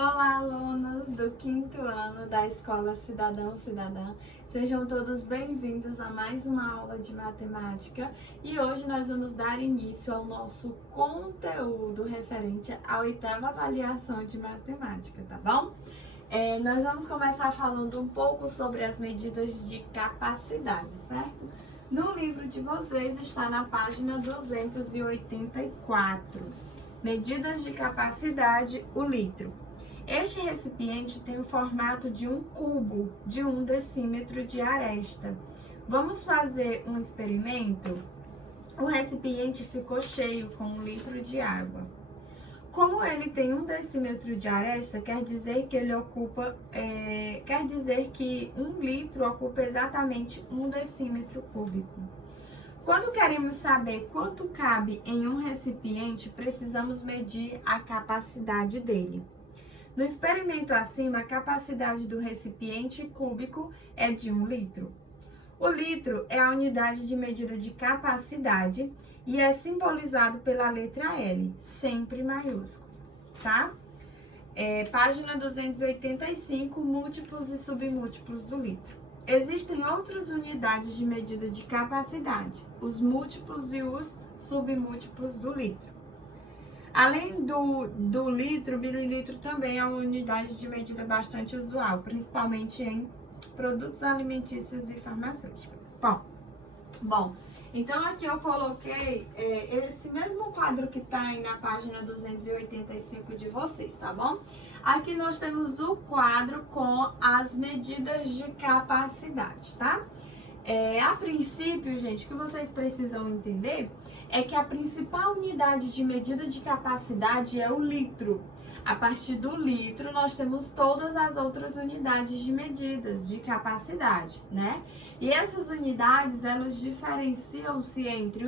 Olá, alunos do 5º ano da Escola Cidadão Cidadã. Sejam todos bem-vindos a mais uma aula de matemática e hoje nós vamos dar início ao nosso conteúdo referente à 8ª avaliação de matemática, tá bom? Nós vamos começar falando um pouco sobre as medidas de capacidade, certo? No livro de vocês está na página 284. Medidas de capacidade, o litro. Este recipiente tem o formato de um cubo de 1 decímetro de aresta. Vamos fazer um experimento? O recipiente ficou cheio com 1 litro de água. Como ele tem 1 decímetro de aresta, quer dizer que 1 litro ocupa exatamente 1 decímetro cúbico. Quando queremos saber quanto cabe em um recipiente, precisamos medir a capacidade dele. No experimento acima, a capacidade do recipiente cúbico é de 1 litro. O litro é a unidade de medida de capacidade e é simbolizado pela letra L, sempre maiúsculo, tá? Página 285, múltiplos e submúltiplos do litro. Existem outras unidades de medida de capacidade, os múltiplos e os submúltiplos do litro. Além do litro, mililitro também é uma unidade de medida bastante usual, principalmente em produtos alimentícios e farmacêuticos. Bom, então aqui eu coloquei esse mesmo quadro que tá aí na página 285 de vocês, tá bom? Aqui nós temos o quadro com as medidas de capacidade, tá? A princípio, gente, o que vocês precisam entender é que a principal unidade de medida de capacidade é o litro. A partir do litro, nós temos todas as outras unidades de medidas de capacidade, né? E essas unidades, elas diferenciam-se entre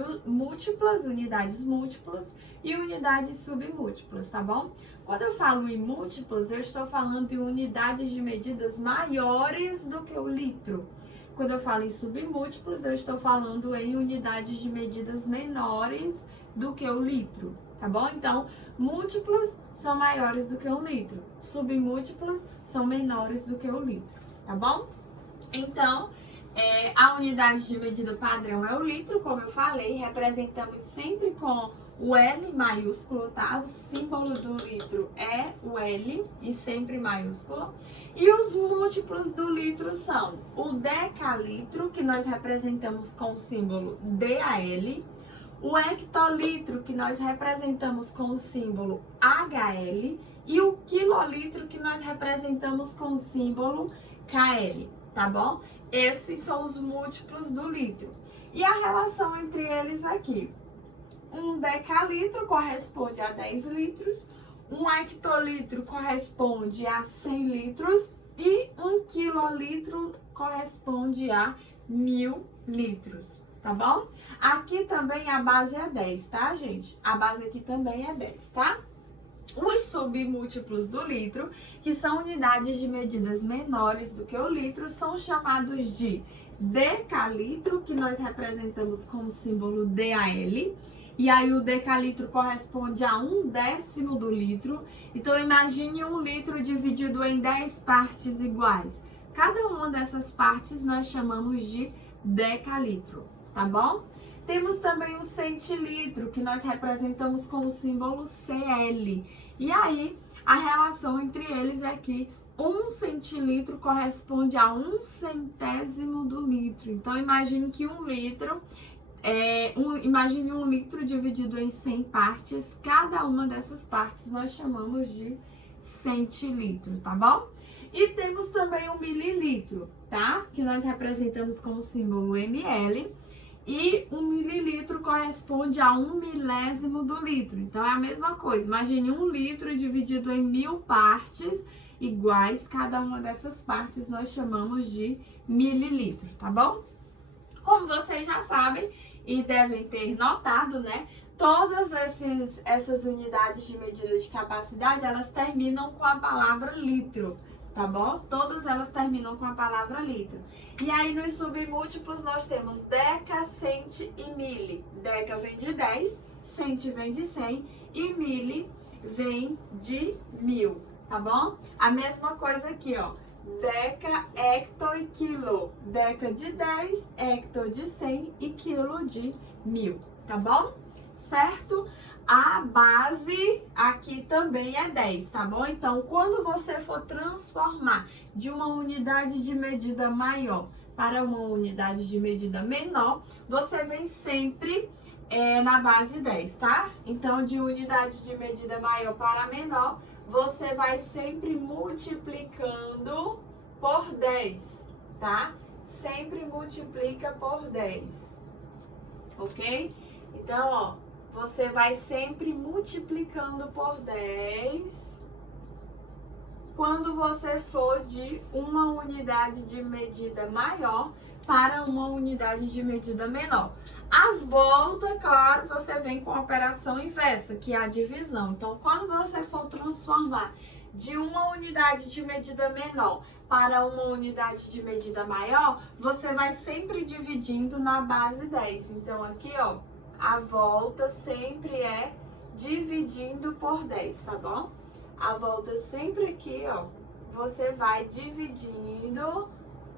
unidades múltiplas e unidades submúltiplas, tá bom? Quando eu falo em múltiplas, eu estou falando de unidades de medidas maiores do que o litro. Quando eu falo em submúltiplos, eu estou falando em unidades de medidas menores do que o litro, tá bom? Então, múltiplos são maiores do que 1 litro, submúltiplos são menores do que o litro, tá bom? Então, a unidade de medida padrão é o litro, como eu falei, representamos sempre com o L maiúsculo, tá? O símbolo do litro é o L e sempre maiúsculo. E os múltiplos do litro são o decalitro, que nós representamos com o símbolo DAL, o hectolitro, que nós representamos com o símbolo HL, e o quilolitro, que nós representamos com o símbolo KL, tá bom? Esses são os múltiplos do litro. E a relação entre eles aqui: 1 decalitro corresponde a 10 litros, 1 hectolitro corresponde a 100 litros e 1 quilolitro corresponde a 1000 litros, tá bom? Aqui também a base é 10, tá, gente? A base aqui também é 10, tá? Os submúltiplos do litro, que são unidades de medidas menores do que o litro, são chamados de decalitro, que nós representamos com o símbolo DAL. E aí o decalitro corresponde a 1/10 do litro. Então imagine 1 litro dividido em 10 partes iguais. Cada uma dessas partes nós chamamos de decalitro, tá bom? Temos também o centilitro, que nós representamos com o símbolo CL. E aí a relação entre eles é que 1 centilitro corresponde a 1/100º do litro. Então imagine que 1 litro imagine 1 litro dividido em 100 partes. Cada uma dessas partes nós chamamos de centilitro, tá bom? E temos também o mililitro, tá? Que nós representamos com o símbolo ml. E 1 mililitro corresponde a 1/1000 do litro. Então é a mesma coisa. Imagine 1 litro dividido em 1000 partes iguais. Cada uma dessas partes nós chamamos de mililitro, tá bom? Como vocês já sabem e devem ter notado, né? Todas essas unidades de medida de capacidade, elas terminam com a palavra litro, tá bom? Todas elas terminam com a palavra litro. E aí nos submúltiplos nós temos deca, cent e mili. Deca vem de 10, cent vem de 100 e mili vem de 1000. tá bom? A mesma coisa aqui, ó. Deca, hecto e quilo. Deca de 10, hecto de 100 e quilo de 1000, tá bom? Certo? A base aqui também é 10, tá bom? Então, quando você for transformar de uma unidade de medida maior para uma unidade de medida menor, você vem sempre na base 10, tá? Então, de unidade de medida maior para menor, você vai sempre multiplicando por 10, tá? Sempre multiplica por 10, ok? Então, ó, você vai sempre multiplicando por 10 quando você for de uma unidade de medida maior para uma unidade de medida menor. A volta, claro, você vem com a operação inversa, que é a divisão. Então, quando você for transformar de uma unidade de medida menor para uma unidade de medida maior, você vai sempre dividindo na base 10. Então, aqui, ó, a volta sempre é dividindo por 10, tá bom? A volta sempre aqui, ó, você vai dividindo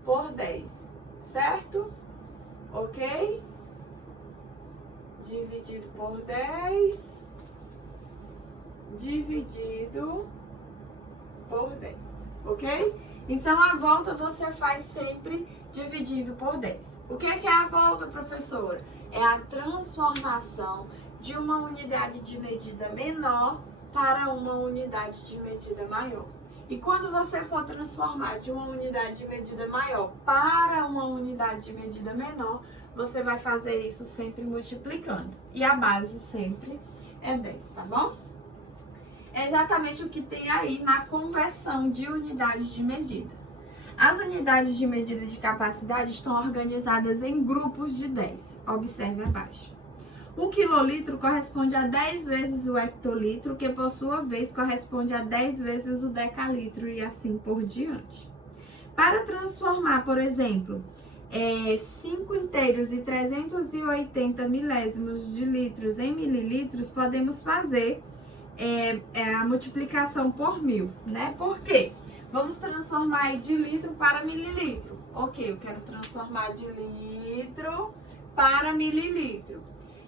por 10, certo? Ok? Dividido por 10, dividido por 10, ok? Então, a volta você faz sempre dividido por 10. O que é a volta, professora? É a transformação de uma unidade de medida menor para uma unidade de medida maior. E quando você for transformar de uma unidade de medida maior para uma unidade de medida menor, você vai fazer isso sempre multiplicando. E a base sempre é 10, tá bom? É exatamente o que tem aí na conversão de unidades de medida. As unidades de medida de capacidade estão organizadas em grupos de 10. Observe abaixo. 1 quilolitro corresponde a 10 vezes o hectolitro, que por sua vez corresponde a 10 vezes o decalitro e assim por diante. Para transformar, por exemplo, 5 inteiros e 380 milésimos de litros em mililitros, podemos fazer a multiplicação por 1000, né? Por quê? Vamos transformar aí de litro para mililitro. Ok, eu quero transformar de litro para mililitro.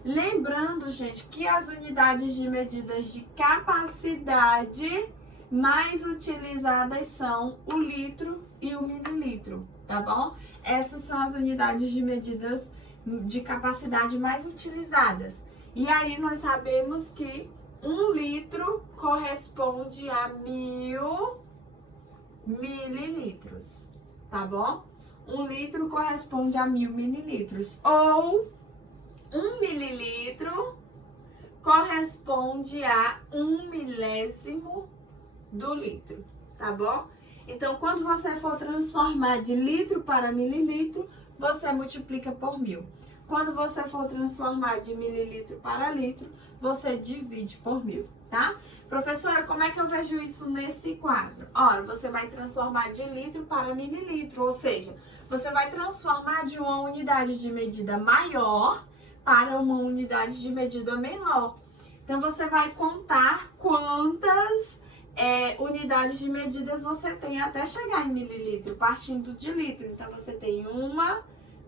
Lembrando, gente, que as unidades de medidas de capacidade mais utilizadas são o litro e o mililitro, tá bom? Essas são as unidades de medidas de capacidade mais utilizadas. E aí nós sabemos que 1 litro corresponde a 1000 mililitros, tá bom? 1 litro corresponde a 1000 mililitros. Ou 1 mililitro corresponde a 1 milésimo do litro, tá bom? Então, quando você for transformar de litro para mililitro, você multiplica por 1000. Quando você for transformar de mililitro para litro, você divide por 1000, tá? Professora, como é que eu vejo isso nesse quadro? Ora, você vai transformar de litro para mililitro, ou seja, você vai transformar de uma unidade de medida maior para uma unidade de medida menor. Então, você vai contar quantas unidades de medidas você tem até chegar em mililitro, partindo de litro. Então, você tem 1,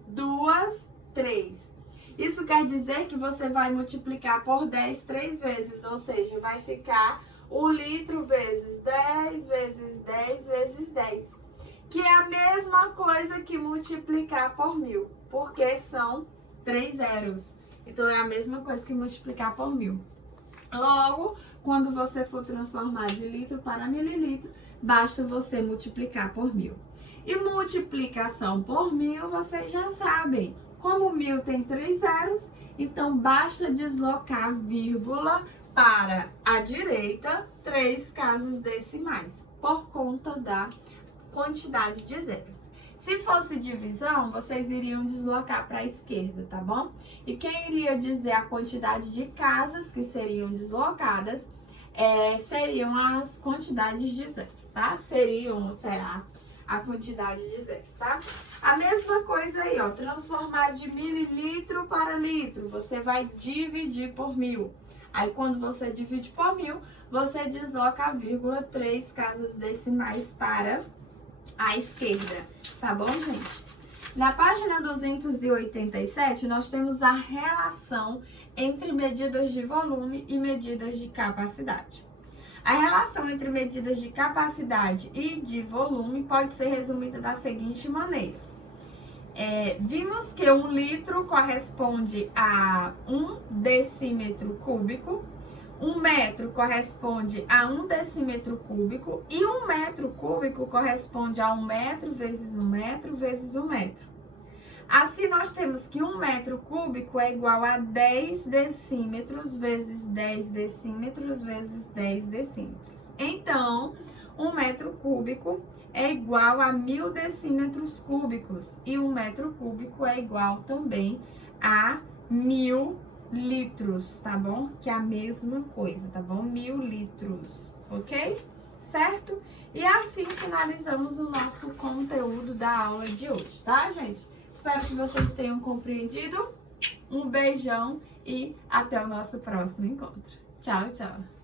2, 3. Isso quer dizer que você vai multiplicar por 10 3 vezes, ou seja, vai ficar o litro vezes 10, vezes 10, vezes 10. Que é a mesma coisa que multiplicar por 1000, porque são 3 zeros. Então, é a mesma coisa que multiplicar por 1000. Logo, quando você for transformar de litro para mililitro, basta você multiplicar por 1000. E multiplicação por 1000, vocês já sabem. Como 1000 tem 3 zeros, então basta deslocar vírgula para a direita 3 casas decimais, por conta da quantidade de zeros. Se fosse divisão, vocês iriam deslocar para a esquerda, tá bom? E quem iria dizer a quantidade de casas que seriam deslocadas seriam as quantidades de zeros, tá? Será a quantidade de zeros, tá? A mesma coisa aí, ó, transformar de mililitro para litro, você vai dividir por 1000. Aí, quando você divide por 1000, você desloca a vírgula 3 casas decimais para a esquerda, tá bom, gente? Na página 287, nós temos a relação entre medidas de volume e medidas de capacidade. A relação entre medidas de capacidade e de volume pode ser resumida da seguinte maneira. Vimos que 1 litro corresponde a 1 decímetro cúbico, 1 metro corresponde a 1 decímetro cúbico e 1 metro cúbico corresponde a 1 metro vezes 1 metro vezes 1 metro. Assim, nós temos que 1 metro cúbico é igual a 10 decímetros vezes 10 decímetros vezes 10 decímetros. Então, 1 metro cúbico é igual a 1000 decímetros cúbicos e 1 metro cúbico é igual também a 1000 litros, tá bom? Que é a mesma coisa, tá bom? 1000 litros, ok? Certo? E assim finalizamos o nosso conteúdo da aula de hoje, tá, gente? Espero que vocês tenham compreendido. Um beijão e até o nosso próximo encontro. Tchau, tchau!